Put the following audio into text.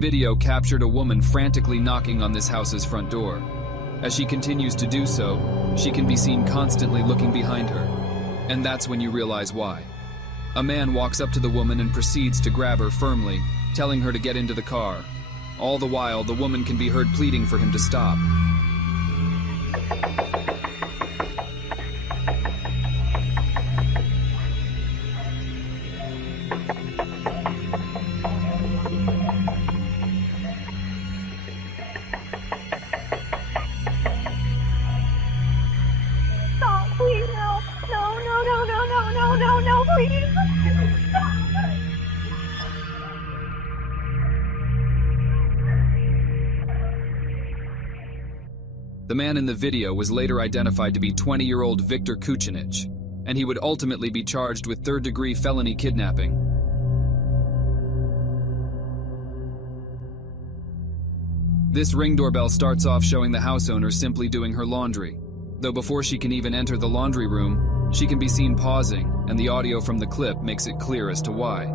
Video captured a woman frantically knocking on this house's front door. As she continues to do so, she can be seen constantly looking behind her. And that's when you realize why. A man walks up to the woman and proceeds to grab her firmly, telling her to get into the car. All the while, the woman can be heard pleading for him to stop. Please, no, please. The man in the video was later identified to be 20-year-old Viktor Kucinich, and he would ultimately be charged with third-degree felony kidnapping. This Ring doorbell starts off showing the house owner simply doing her laundry, though before she can even enter the laundry room, she can be seen pausing, and the audio from the clip makes it clear as to why.